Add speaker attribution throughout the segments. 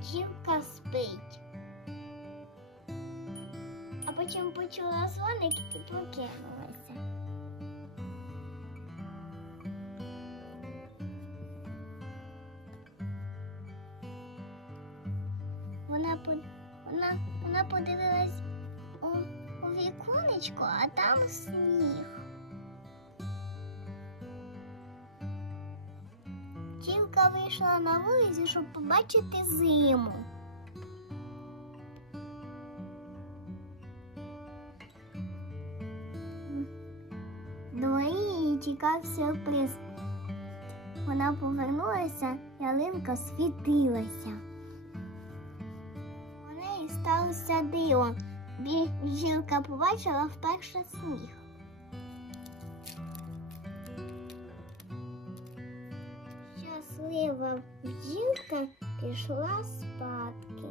Speaker 1: бджілка спить. А потім почула дзвоник і прокинулася. Вона, вона, вона подивилась у, у віконечко, а там сніг. Тінка вийшла на вулицю, щоб побачити зиму. Дворі чекав сюрприз. Вона повернулася, ялинка світилася. У неї сталося диво. Жінка побачила вперше сніг. щаслива жінка пішла спадки.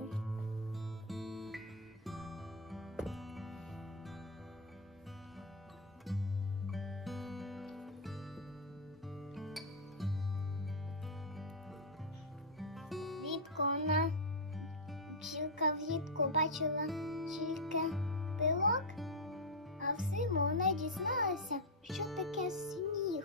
Speaker 1: Відко Вона бджілка влітку бачила тільки пилок, а в зиму вона дізналася, що таке сніг.